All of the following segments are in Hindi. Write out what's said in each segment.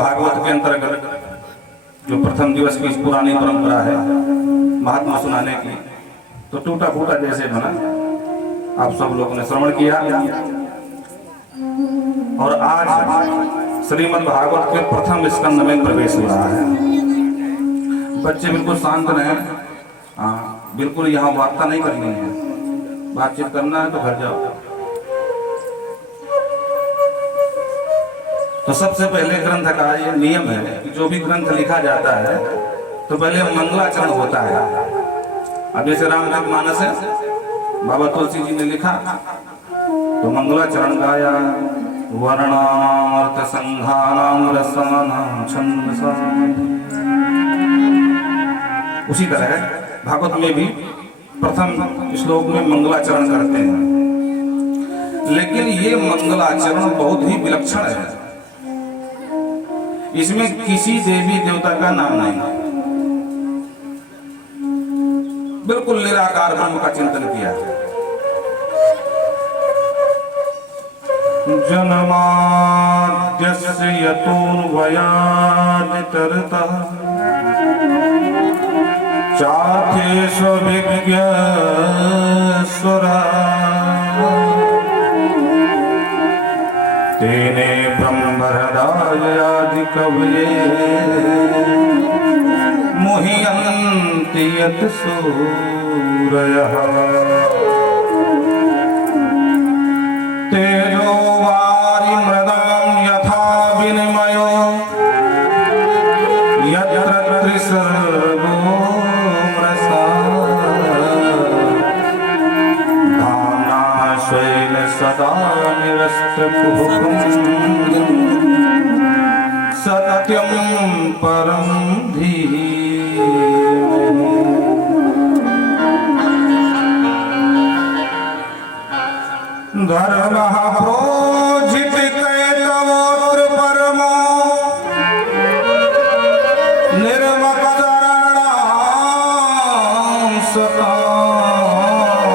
भागवत के अंतर्गत जो प्रथम दिवस की पुरानी परंपरा है महात्मा सुनाने की, तो टूटा फूटा जैसे बना आप सब लोगों ने श्रवण किया। और आज श्रीमद् भागवत के प्रथम स्कंद में प्रवेश हो रहा है। बच्चे बिल्कुल शांत रहें, बिल्कुल यहाँ वार्ता नहीं करनी है, बातचीत करना है तो घर जाओ। तो सबसे पहले ग्रंथ का ये नियम है कि जो भी ग्रंथ लिखा जाता है तो पहले मंगलाचरण होता है। अब जैसे रामचरितमानस है, बाबा तुलसी जी ने लिखा तो मंगलाचरण गाया, वर्णार्थ संघानाम रसानाम छंदसा। उसी तरह भागवत में भी प्रथम श्लोक में मंगलाचरण करते हैं, लेकिन ये मंगलाचरण बहुत ही विलक्षण है। इसमें किसी देवी देवता का नाम नहीं, बिल्कुल निराकार ब्रह्म का चिंतन किया है। जन्माद्यस्य यतोऽन्वयादितरतः चार्थेष्वभिज्ञस्वराः तेने ब्रह्महृदायादि कवये मुह्यन्ति यत् सूरयः। तेजो वारिमृदां यथा विनिमयो यत्र त्रिसर्गो मृषा धाम्ना स्वेन सदा निरस्तकुहकं सत्यं परं धीमहि। धर्मः प्रोज्झितकैतवोऽत्र परमो निर्मत्सराणां सतां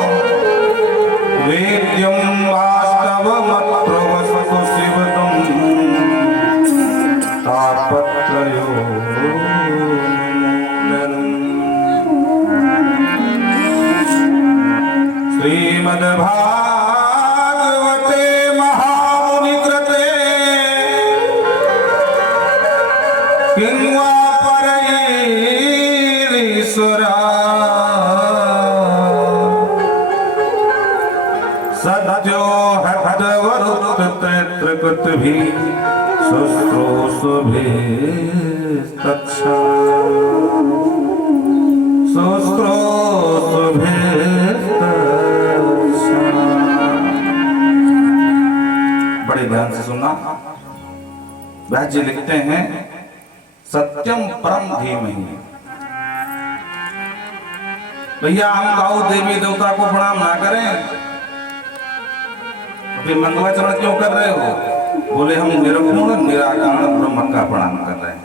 वेद्यं वास्तवमत्र वस्तु शिवदं तापत्रयोन्मूलनम्। श्रीमद्भागवते महामुनिकृते किं वा परैरीश्वरा सद्यो हृद्वरुत्तत्रकृतभिः शुश्रूषुभिस्तच्छा शुश्रूषुभिस्तच्छा। बड़े ध्यान से सुनना। व्यास जी लिखते हैं सत्यम परम धीमहि। भैया हम गाओ देवी देवता को प्रणाम ना करें, फिर मंगलाचरण क्यों कर रहे हो? बोले हम निर्गुण निराकार ब्रह्म का प्रणाम कर रहे हैं।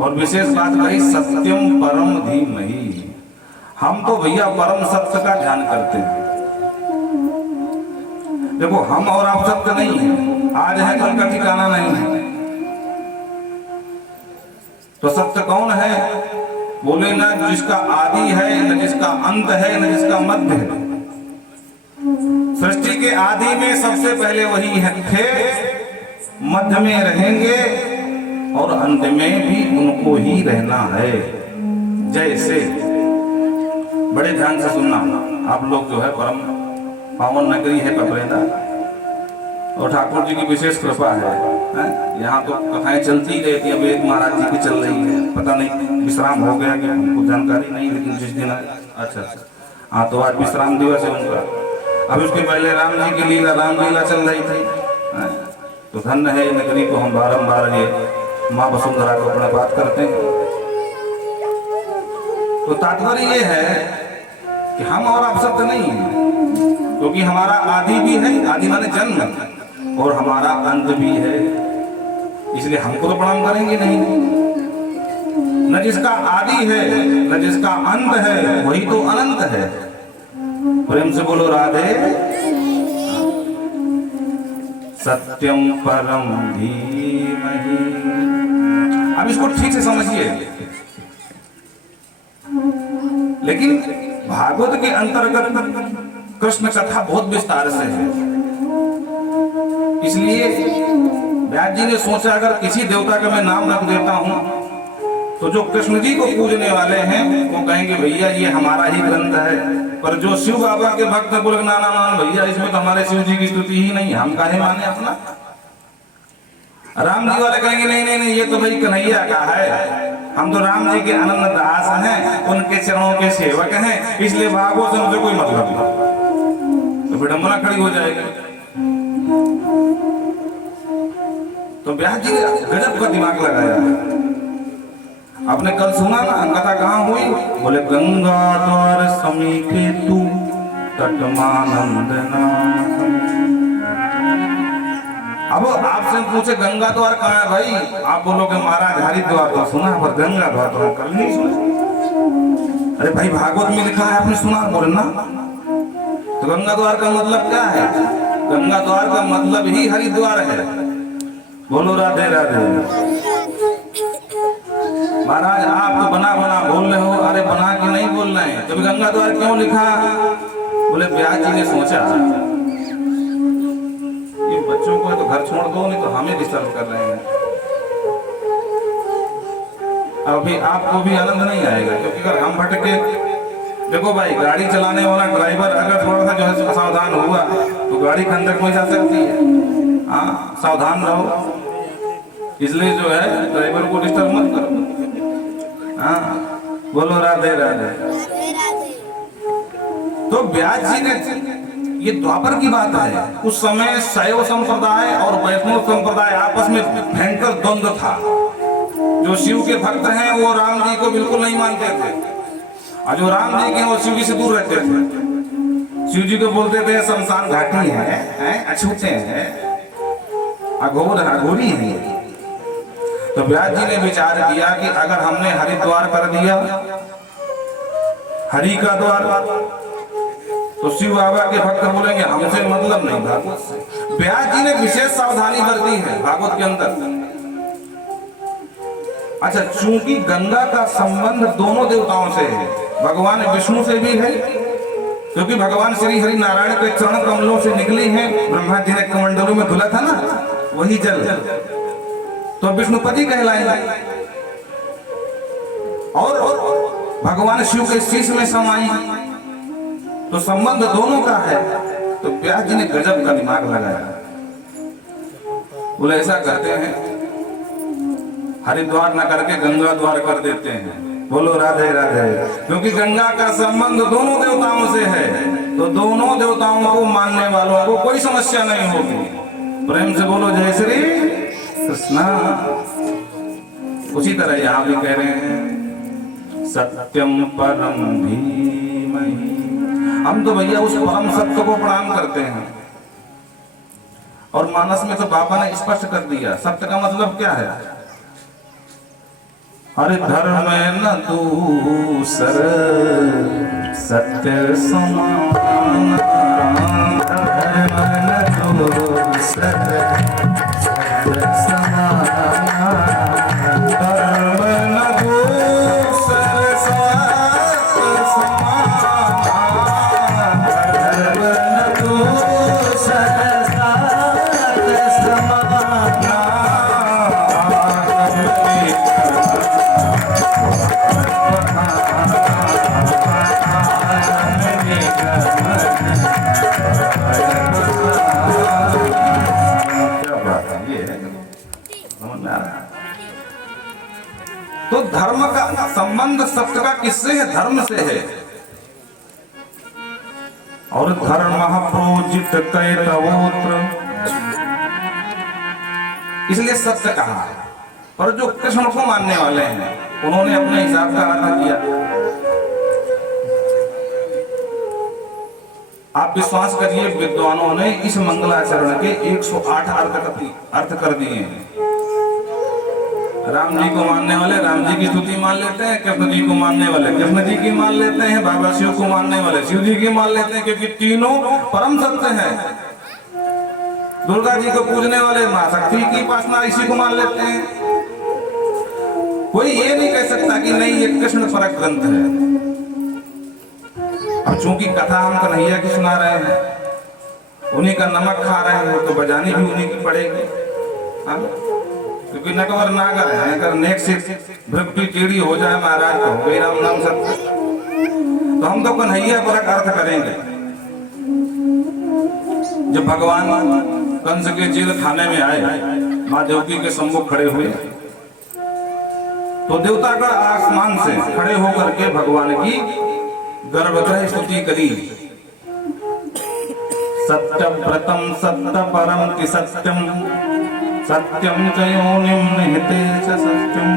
और विशेष बात रही सत्यम परम धीमहि। हम तो भैया परम सत्य का ध्यान करते हैं। देखो हम और आप सत्य नहीं है, आज है कल का ठिकाना नहीं है। तो सत्य कौन है? बोले ना जिसका आदि है, न जिसका अंत है, न जिसका मध्य है। सृष्टि के आदि में सबसे पहले वही है थे, मध्य में रहेंगे और अंत में भी उनको ही रहना है। जैसे बड़े ध्यान से सुनना, आप लोग जो है परम पावन नगरी है कपरेदा, और ठाकुर जी की विशेष कृपा है। यहाँ तो कथाएं चलती रहती, अब एक महाराज जी की चल रही है, पता नहीं विश्राम हो गया कि हमको जानकारी नहीं, लेकिन जिस दिन अच्छा हाँ, तो आज विश्राम दिवस है उनका। अब उसके पहले राम जी की लीला, रामलीला चल रही थी। तो धन्य है नगरी को हम बारंबार ये माँ वसुंधरा को अपने बात करते हैं। तो तात्पर्य ये है कि हम और आप सत्य नहीं है, क्योंकि हमारा आदि भी है, आदि माने जन्म, और हमारा अंत भी है। इसलिए हमको तो प्रणाम करेंगे नहीं। न जिसका आदि है न जिसका अंत है वही तो अनंत है। प्रेम से बोलो राधे। सत्यम परम धीमहि। अब इसको ठीक से समझिए। लेकिन भागवत के अंतर्गत कृष्ण कथा बहुत विस्तार से है, इसलिए व्यास जी ने सोचा अगर किसी देवता का मैं नाम रख देता हूं तो जो कृष्ण जी को पूजने वाले हैं वो कहेंगे भैया ये हमारा ही ग्रंथ है, पर जो शिव बाबा के भक्त बोले ना ना ना भैया इसमें तो हमारे शिव जी की स्तुति ही नहीं, हम काहे माने अपना। राम जी वाले कहेंगे नहीं नहीं नहीं ये तो भाई कन्हैया का है, हम तो राम जी के अनंत दास हैं, उनके चरणों के सेवक हैं, इसलिए भागवत से मुझे कोई मतलब नहीं, तो विडंबना खड़ी हो जाएगी। तो व्यास जी ने गजब का दिमाग लगाया। आपने कल सुना ना कथा कहाँ हुई, बोले गंगा द्वार समीपे तू तटमानंद नाम। अब आपसे पूछे गंगा द्वार कहाँ है भाई, आप बोलोगे महाराज हरिद्वार तो सुना पर गंगा द्वार तो कल नहीं सुना। अरे भाई भागवत में लिखा है आपने सुना, बोले ना। तो गंगा द्वार का मतलब क्या है, गंगा द्वार का मतलब ही हरिद्वार है। बोलो राधे राधे। महाराज आप तो बना बना बोल रहे हो, अरे बना के नहीं बोल रहे हैं, तो गंगा द्वार क्यों लिखा, बोले व्यास जी ने सोचा ये बच्चों को तो घर छोड़ दो नहीं तो हमें डिस्टर्ब कर रहे हैं। अभी आपको भी आनंद नहीं आएगा, क्योंकि अगर हम भटके, देखो भाई गाड़ी चलाने वाला ड्राइवर अगर थोड़ा सा जो है सावधान हुआ तो गाड़ी खंडक में जा सकती है। हाँ सावधान रहो, इसलिए जो है ड्राइवर को डिस्टर्ब मत करो। हाँ बोलो राधे राधे। तो व्यास जी ने, ये द्वापर की बात है, उस समय शैव संप्रदाय और वैष्णव संप्रदाय आपस में भयंकर द्वंद्व था। जो शिव के भक्त हैं वो राम जी को बिल्कुल नहीं मानते थे, और जो राम जी के वो शिव जी से दूर रहते थे। शिव जी को बोलते थे शमशान घाटी है, अछूते हैं, अघोर अघोरी है। तो व्यास जी ने विचार किया कि अगर हमने हरिद्वार कर दिया, हरि का द्वार, तो शिव बाबा के भक्त बोलेंगे हमसे मतलब नहीं भागवत से। व्यास जी ने विशेष सावधानी बरती है भागवत के अंदर। अच्छा, चूंकि गंगा का संबंध दोनों देवताओं से है, भगवान विष्णु से भी है, क्योंकि भगवान श्री हरि नारायण के चरण कमलों से निकली है, ब्रह्मा जी ने कमंडलों में धुला था ना वही जल, तो विष्णुपति कहलाएंगे। और भगवान शिव के शीश में समाई, तो संबंध दोनों का है। तो व्यास जी ने गजब का दिमाग लगाया, बोले ऐसा करते हैं हरिद्वार न करके गंगा द्वार कर देते हैं। बोलो राधे राधे। क्योंकि गंगा का संबंध दोनों देवताओं से है, तो दोनों देवताओं को मानने वालों को कोई समस्या नहीं होगी। प्रेम से बोलो जय श्री कृष्णा। उसी तरह यहां भी कह रहे हैं सत्यम परम धीमहि। हम तो भैया उस परम सत्य को प्रणाम करते हैं, और मानस में तो बाबा ने स्पष्ट कर दिया सत्य का मतलब क्या है। हरि धर्म न दूसर सत्य समान, धर्म न दूसर सत्य समान, धर्म न दूसर सत्य समान, धर्म न दूसर सत्य समान। तो धर्म का संबंध सत्य का किससे है, धर्म से है। और धर्म प्रोजित कैतवोत्र, इसलिए सत्य कहा। पर जो कृष्ण को मानने वाले हैं उन्होंने अपने हिसाब का अर्थ किया। आप विश्वास करिए, विद्वानों ने इस मंगलाचरण के 108 अर्थ कर दिए हैं। राम जी को मानने वाले राम जी की स्तुति मान लेते हैं, कृष्ण जी को मानने वाले कृष्ण जी की मान लेते हैं, बाबा शिव को मानने वाले शिव जी की मान लेते हैं, क्योंकि तीनों परम सत्य हैं। दुर्गा जी को पूजने वाले मां शक्ति की उपासना इसी को मान लेते हैं। कोई ये नहीं कह सकता कि नहीं ये कृष्ण परक ग्रंथ है। अब चूंकि कथा हम कन्हैया की सुना रहे हैं, उन्हीं का नमक खा रहे हैं, तो बजानी भी उन्हीं की पड़ेगी। हाँ? क्योंकि नटवर नागर है, अगर नेक से भ्रगटी टेढ़ी हो जाए महाराज तो हो गई राम नाम सत्य। तो हम तो कन्हैया परक अर्थ करेंगे। जब भगवान कंस के जेल खाने में आए, मां देवकी के सम्मुख खड़े हुए, तो देवतागण आसमान से खड़े होकर के भगवान की गर्भगृह स्तुति करी। सत्यम व्रतम सत्य परम कि सत्यम सत्यम च योनिम निहिते च सत्यम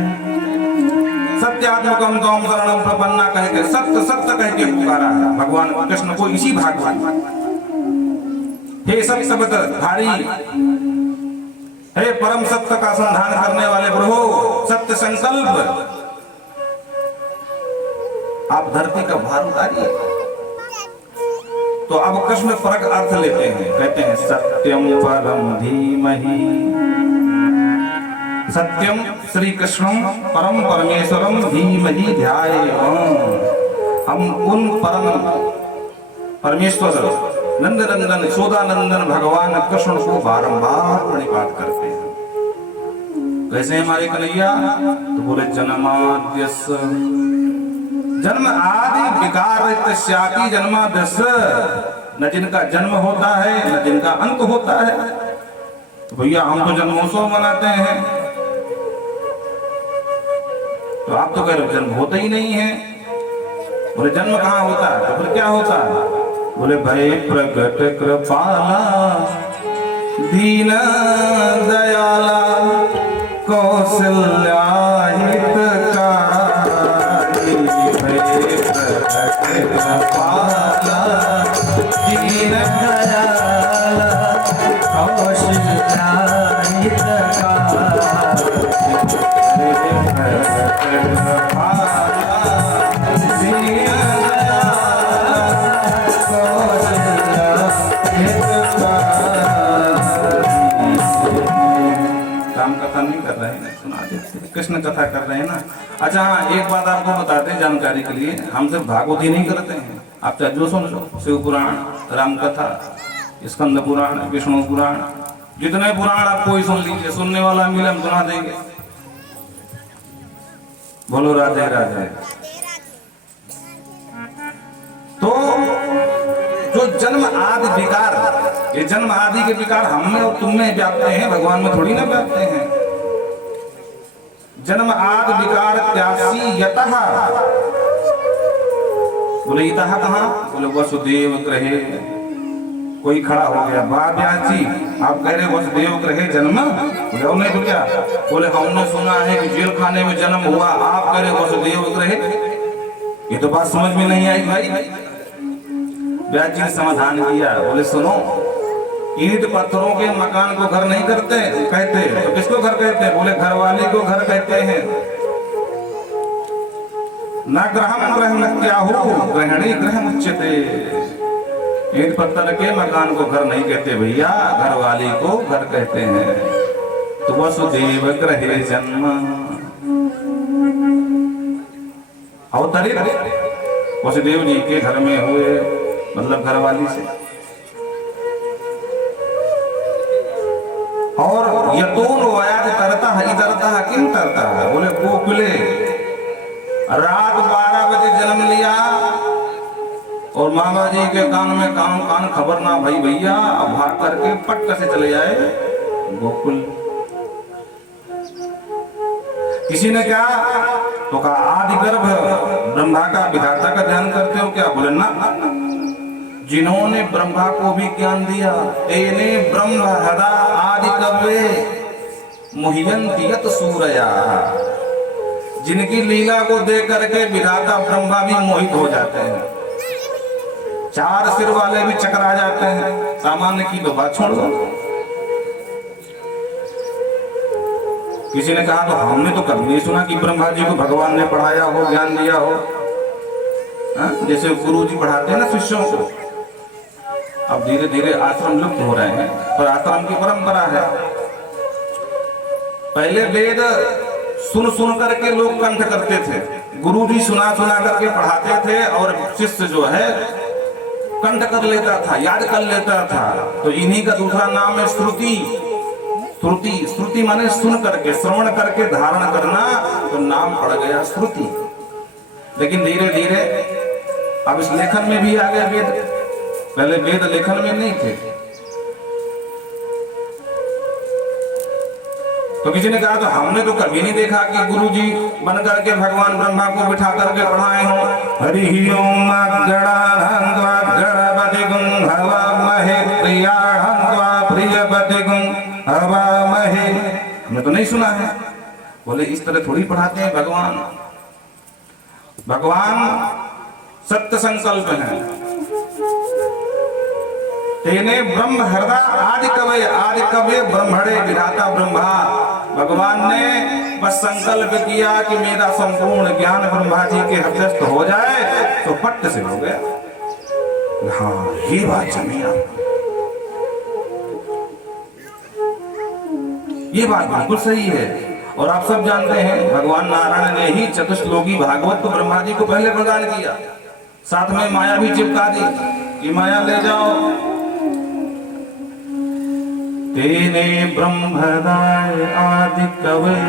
सत्यात्मकम तम शरणम प्रपन्ना कह के सत्य सत्य कह के पुकारा है भगवान कृष्ण को इसी भागवत। हे सत्य धारी, हे परम सत्य का संधान करने वाले प्रभु, सत्य संकल्प आप धरती का भार उतारिए। तो अब कृष्ण परक अर्थ लेते हैं, कहते हैं सत्यम परम धीमहि। सत्यम श्री कृष्णम परम परमेश्वरम धीमहि ध्यायेम। हम उन परम परमेश्वर नंद नंदन यशोदानंदन भगवान कृष्ण को बारंबार प्रणिपात करते हैं। कैसे हमारे कन्हैया? तो बोले जन्माद्यस्य जन्म आदि विकार श्याति जन्माद्यस्य, न जिनका जन्म होता है न जिनका अंत होता है। तो भैया हम तो जन्मोत्सव मनाते हैं, तो आप तो कह रहे हो जन्म होता ही नहीं है। बोले जन्म कहाँ होता है? तो फिर क्या होता है? बोले भय प्रगट कृपाला दीन दयाला कौशल्या हितकारी। भय प्रगट कृपाला दीन दयाला कौशल्या हितकारी। भय प्रगट कृपाला दीन राम कथा नहीं कर रहे हैं, सुना देते कृष्ण कथा कर रहे हैं ना। अच्छा हाँ, एक बात आपको बताते हैं जानकारी के लिए, हम सिर्फ भागवत ही नहीं करते हैं, आप चाहे जो सुन लो, शिव पुराण, राम कथा, स्कंद पुराण, विष्णु पुराण, जितने पुराण आप कोई सुन लीजिए, सुनने वाला मिले हम सुना देंगे। बोलो राधे राधे। तो जो जन्म आदि विकार, ये जन्म आदि के विकार हम में और तुम में व्याप्त हैं, भगवान में थोड़ी ना व्याप्त हैं। जन्म आदि विकार त्यासी यतः, बोले यतः कहाँ? बोले वसुदेव गृहे। कोई खड़ा हो गया, वाह व्यास जी आप कह रहे वसुदेव गृहे जन्म? बोले नहीं तो क्या? बोले हमने सुना है कि जेल खाने में जन्म हुआ, आप कह रहे वसुदेव गृहे। ये तो बात समझ में नहीं आई भाई। व्यास जी ने समाधान किया, बोले सुनो, ईंट पत्थरों के मकान को घर नहीं करते कहते, तो किसको घर कहते हैं? बोले घरवाली को घर कहते हैं। न ग्रहम ग्रहण क्या हो, ग्रहणी ग्रह मुच्यते। ईंट पत्थर के मकान को घर नहीं कहते भैया, घरवाली को घर कहते हैं। तो वसुदेव गृहे जन्म अवतरित वसुदेव जी के घर में हुए, मतलब घरवाली से। और यतोन वयाद तरता है, तरता है किम तरता है? बोले गोकुले रात 12 बजे जन्म लिया और मामा जी के कान में कान खबर ना भाई भैया, अब भाग करके पट से चले जाए गोकुल। किसी ने क्या तो कहा आदि गर्भ ब्रह्मा का विधाता का ध्यान करते हो क्या? बोले ना, जिन्होंने ब्रह्मा को भी ज्ञान दिया, तेने ब्रह्म हदा आदि कव्वे मुह्यन्ति यत सूरया। जिनकी लीला को देख करके विधाता ब्रह्मा भी मोहित हो जाते हैं, 4 सिर वाले भी चकरा जाते हैं। सामान्य की तो बात छोड़ दो। किसी ने कहा तो हमने तो कभी नहीं सुना कि ब्रह्मा जी को भगवान ने पढ़ाया हो, ज्ञान दिया हो। जैसे गुरु जी पढ़ाते हैं ना शिष्यों को, अब धीरे धीरे आश्रम लुप्त हो रहे हैं, पर आश्रम की परंपरा है। पहले वेद सुन सुन करके लोग कंठ करते थे, गुरु जी सुना सुना करके पढ़ाते थे और शिष्य जो है कंठ कर लेता था, याद कर लेता था। तो इन्हीं का दूसरा नाम है श्रुति। श्रुति, श्रुति माने सुन करके, श्रवण करके धारण करना, तो नाम पड़ गया श्रुति। लेकिन धीरे धीरे अब इस लेखन में भी आ गए वेद, पहले वेद लेखन में नहीं थे। तो किसी ने कहा तो हमने तो कभी नहीं देखा कि गुरुजी बन करके भगवान ब्रह्मा को बिठा करके पढ़ाए हों। हरि ओम गणपति गुं हवामहे प्रियपति गुं हवामहे, हमने तो नहीं सुना है। बोले इस तरह थोड़ी पढ़ाते हैं भगवान। भगवान सत्य संकल्प है। तेने ब्रह्म हृदय आदि कवि ब्रह्मणे विधाता ब्रह्मा। भगवान ने बस संकल्प किया कि मेरा संपूर्ण ज्ञान ब्रह्मा जी के हृदयस्थ हो जाए तो पट्ट से हो गया। हाँ, ये बात जमी आप, ये बात बिल्कुल सही है। और आप सब जानते हैं भगवान नारायण ने ही चतुश्लोकी भागवत तो ब्रह्मा जी को पहले प्रदान किया, साथ में माया भी चिपका दी कि माया ले जाओ। तेने ब्रह्महृदय आदि कवि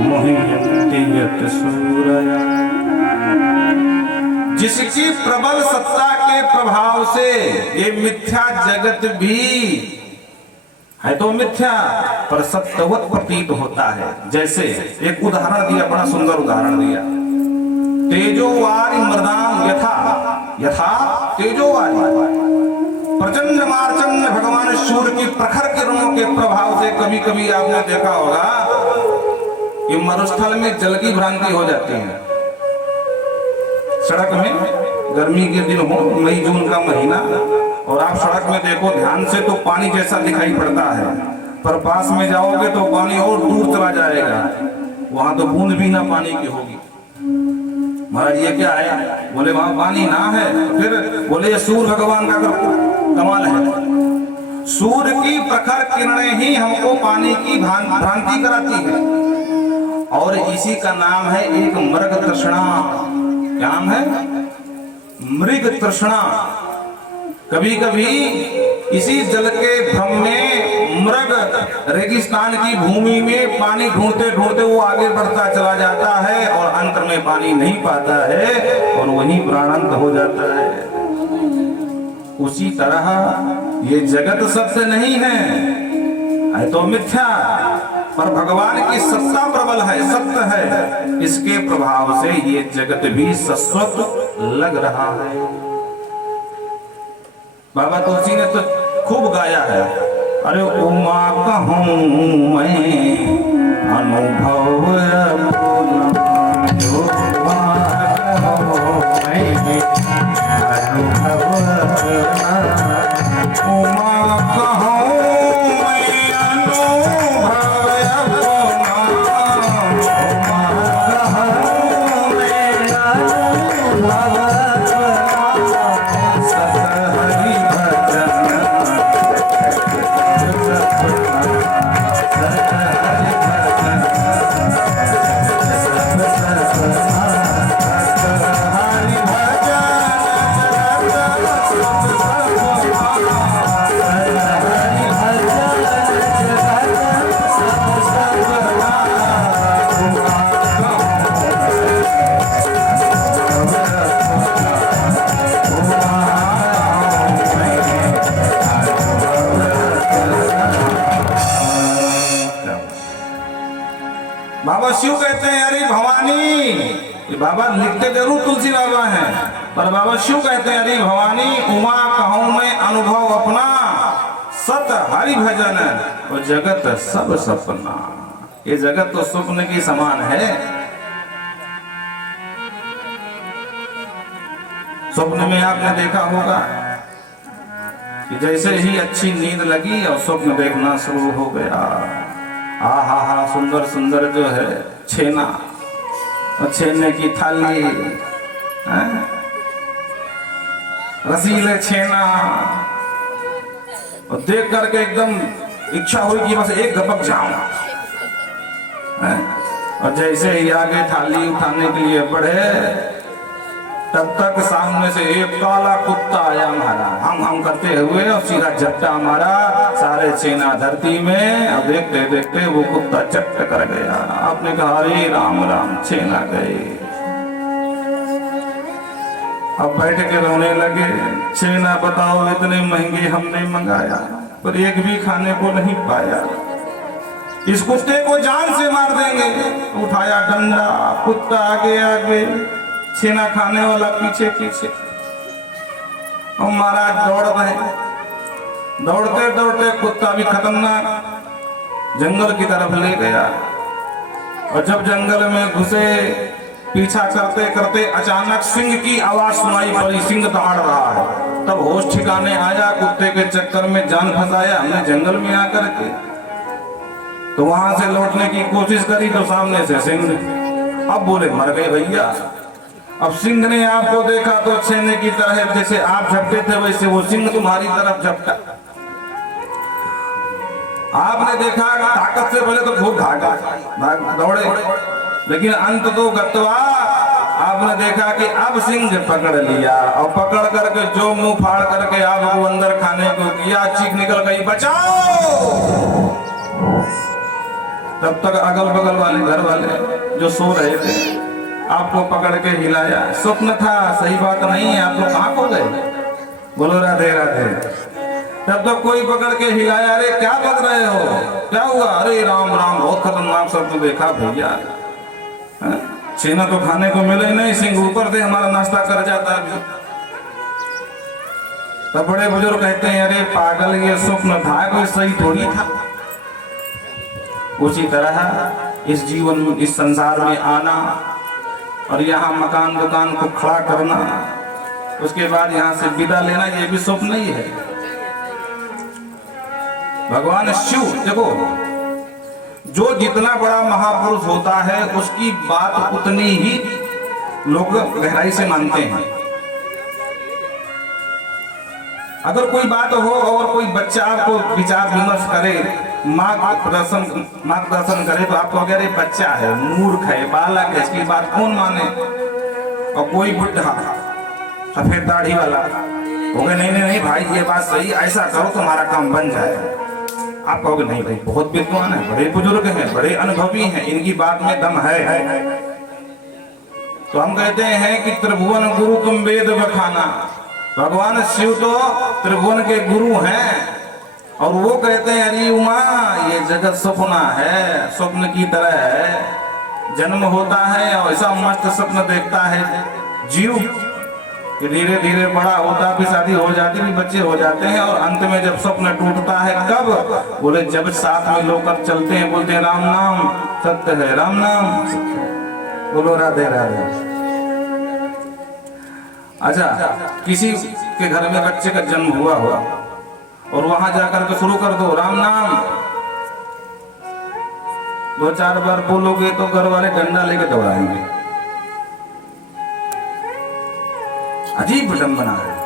मोहियन्ति यत् सूरया। जिसकी प्रबल सत्ता के प्रभाव से ये मिथ्या जगत भी है तो मिथ्या पर सत्यवत प्रतीत होता है। जैसे एक उदाहरण दिया, बड़ा सुंदर उदाहरण दिया। तेजोवारी मृदाम यथा यथा तेजोवारी। प्रचंड मार्चंड भगवान सूर्य की प्रखर किरणों के प्रभाव से कभी कभी आपने देखा होगा कि मरुस्थल में जल की भ्रांति हो जाती है। सड़क में गर्मी के दिन हो, मई जून का महीना, और आप सड़क में देखो ध्यान से तो पानी जैसा दिखाई पड़ता है, पर पास में जाओगे तो पानी और दूर चला जाएगा, वहां तो बूंद भी ना पानी की होगी। महाराज ये क्या है? बोले वहां पानी ना है। फिर बोले ये सूर्य भगवान का कमाल है। सूर्य की प्रखर किरणें ही हमको पानी की भ्रांति कराती है। और इसी का नाम है एक मृग तृष्णा। क्या नाम है? मृग तृष्णा। कभी कभी इसी जल के भ्रम में मृग रेगिस्तान की भूमि में पानी ढूंढते ढूंढते वो आगे बढ़ता चला जाता है और अंत में पानी नहीं पाता है और वहीं प्राणांत हो जाता है। उसी तरह ये जगत सत्य नहीं है तो मिथ्या, पर भगवान की सत्ता प्रबल है, सत्य है। इसके प्रभाव से ये जगत भी शाश्वत लग रहा है। बाबा तुलसी ने तो खूब गाया है, अरे उमा कहूँ मैं अनुभव बाबा शिव कहते हैं अरे भवानी। ये बाबा लिखते जरूर तुलसी बाबा हैं, पर बाबा शिव कहते हैं अरे भवानी उमा कहूँ मैं अनुभव अपना, सत हरि भजन और जगत सब सपना। ये जगत तो स्वप्न की समान है। स्वप्न में आपने देखा होगा कि जैसे ही अच्छी नींद लगी और स्वप्न देखना शुरू हो गया, हा सुंदर सुंदर जो है छेना और छेने की थाली, रसीले छेना, और देख करके एकदम इच्छा हुई कि बस एक गपक जाऊं। और जैसे ही आगे थाली उठाने के लिए बढ़े, तब तक सामने से एक काला कुत्ता आया मारा, हम करते हुए, और सीधा झट्टा मारा सारे छेना धरती में। अब देखते देखते वो कुत्ता चट कर गया। आपने कहा अरे राम राम, छेना गए। अब बैठ के रोने लगे, छेना बताओ इतने महंगे हमने मंगाया, पर एक भी खाने को नहीं पाया, इस कुत्ते को जान से मार देंगे। उठाया डंडा, कुत्ता आगे आगे, छेना खाने वाला पीछे पीछे, और महाराज दौड़ रहे। दौड़ते दौड़ते कुत्ता भी खतरनाक जंगल की तरफ ले गया। और जब जंगल में घुसे, पीछा करते करते अचानक सिंह की आवाज सुनाई पड़ी, सिंह दहाड़ रहा है। तब होश ठिकाने आया, कुत्ते के चक्कर में जान फंसाया हमने जंगल में आकर के। तो वहां से लौटने की कोशिश करी तो सामने से सिंह। अब बोले मर गए भैया। अब सिंह ने आपको देखा तो छेने की तरह, जैसे आप झपटे थे वैसे वो सिंह तुम्हारी तरफ झपटा। आपने देखा ताकत से पहले तो खूब भागा, दौड़े, लेकिन अंत तो गत्वा आपने देखा कि अब सिंह पकड़ लिया, और पकड़ करके जो मुंह फाड़ करके आपको अंदर खाने को किया, चीख निकल गई बचाओ। तब तक अगल बगल वाले घर वाले जो सो रहे थे आपको पकड़ के हिलाया। स्वप्न था, सही बात नहीं है, आप लोग कहाँ खो गए? बोलो राधे राधे। तब तो कोई पकड़ के हिलाया, अरे क्या बक रहे हो, क्या हुआ? अरे राम राम, बहुत खतरनाक शब्द देखा भैया, छेना तो खाने को मिले नहीं, सिंह ऊपर से हमारा नाश्ता कर जाता है। तब बड़े बुजुर्ग कहते हैं अरे पागल, ये स्वप्न था, कोई सही थोड़ी था। उसी तरह इस जीवन में, इस संसार में आना और यहाँ मकान दुकान को खड़ा करना, उसके बाद यहाँ से विदा लेना, ये भी स्वप्न नहीं है। भगवान शिव देखो, जो जितना बड़ा महापुरुष होता है उसकी बात उतनी ही लोग गहराई से मानते हैं। अगर कोई बात हो और कोई बच्चा आपको विचार विमर्श करे, मार्गदर्शन करे, तो आपको अगर ये बच्चा है, मूर्ख है, बालक है, इसकी बात कौन माने? और कोई बुढ़ा सफेद दाढ़ी वाला हो गए, नहीं नहीं नहीं भाई ये बात सही, ऐसा करो तुम्हारा काम बन जाए। आप कहोगे नहीं भाई बहुत विद्वान है, बड़े बुजुर्ग हैं, बड़े अनुभवी हैं, इनकी बात में दम है। तो हम कहते हैं कि त्रिभुवन गुरु तुम वेद बखाना। भगवान शिव तो त्रिभुवन के गुरु हैं, और वो कहते हैं अरे उमा ये जगत स्वप्न है, स्वप्न की तरह है। जन्म होता है और ऐसा मस्त स्वप्न देखता है जीव कि धीरे धीरे बड़ा होता भी, शादी हो जाती भी, बच्चे हो जाते हैं, और अंत में जब स्वप्न टूटता है कब? बोले जब साथ में लोग चलते हैं, बोलते हैं राम नाम सत्य है, राम नाम। बोलो राधे राधे। अच्छा, किसी के घर में बच्चे का जन्म हुआ और वहां जाकर के शुरू कर दो राम नाम, 2-4 बार बोलोगे तो घर वाले डंडा लेके दौड़ाएंगे। अजीब विडंबना है।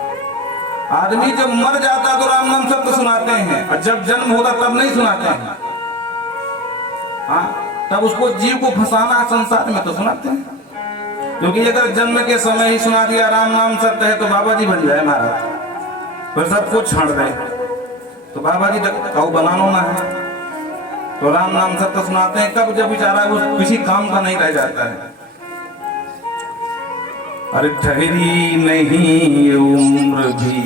आदमी जब मर जाता तो राम नाम शब्द सुनाते हैं, और जब जन्म होता तब नहीं सुनाते हैं। हाँ, तब उसको जीव को फंसाना संसार में तो सुनाते हैं, क्योंकि अगर जन्म के समय ही सुना दिया राम नाम सत्य है तो बाबा जी बन जाए महाराज, फिर सब कुछ छाड़ दे तो बाबा जी कहो बनानो ना है। तो राम नाम सत्य सुनाते हैं कब? जब बेचारा वो किसी काम का नहीं रह जाता है। अरे ठहरी नहीं ये उम्र भी,